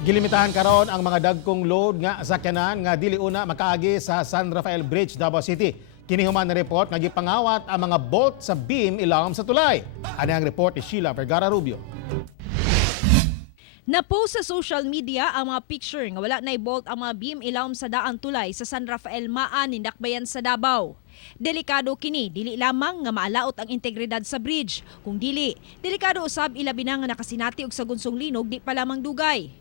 Gilimitahan karon ang mga dagkong load nga sakyanan nga dili una makaagi sa San Rafael Bridge, Davao City. Kini human na report nga gipangawat ang mga bolt sa beam ilawom sa tulay. Ani ang report ni Sheila Vergara Rubio. Na-post sa social media ang mga picture nga wala na i-bolt ang mga beam ilawom sa daang tulay sa San Rafael Maan ni Dakbayan sa Davao. Delikado kini, dili lamang nga maalaot ang integridad sa bridge. Kung dili, delikado usab ilabi na nga nakasinati og sa gunsong linog di pa lamang dugay.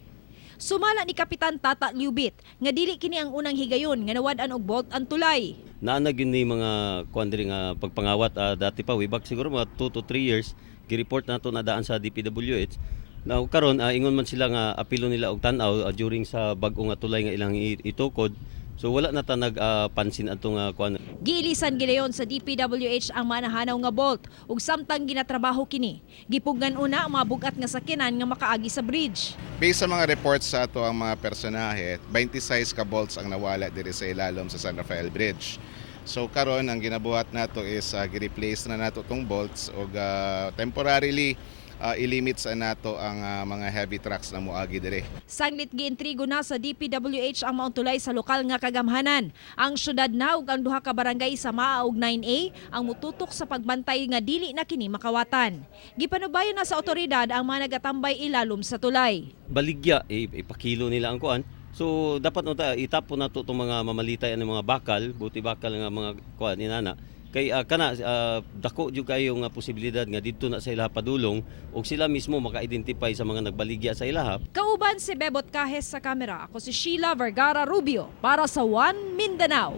Sumala ni Kapitan Tata Liubit nga dili kini ang unang higayon nga nawad-an og bolt ang tulay. Naanag yun ni mga kuandiri nga pagpangawat dati pa way back siguro mga 2 to 3 years gi-report nato na daan sa DPWH. Now karon ingon man sila nga apilo nila og tan-aw during sa bag-o nga tulay nga ilang itukod. So wala na ta nagpansin atong kuan. Giilisan gidayon sa DPWH ang manahanaw nga bolt ug samtang ginatrabaho kini. Gipugnan una ang mga bugat nga sakyanan nga makaagi sa bridge. Based sa mga reports sa ato ang mga personahe, 26 ka bolts ang nawala diri sa ilalom sa San Rafael Bridge. So karon ang ginabuhat nato is gi-replace na nato tong bolts ug temporarily ilimit sa nato ang mga heavy trucks na moagi dire. Sanglit giintrigo na sa DPWH ang maong tulay sa lokal nga kagamhanan. Ang syudad na ug ang duha ka barangay sa Maa ug 9A ang mututok sa pagbantay nga dili na kini makawatan. Gipanubayan na sa otoridad ang mga nagatambay ilalom sa tulay. Baligya ipakilo nila ang kuan. So dapat no ta itapon nato tong mga mamalitay ang mga bakal, buti bakal nga mga kuan inana. Kay kana dako jud kayo nga posibilidad nga didto na sa ilaha padulong ug sila mismo maka-identify sa mga nagbaligya sa ilaha. Kauban si Bebot Kahes sa kamera. Ako si Sheila Vergara Rubio para sa One Mindanao.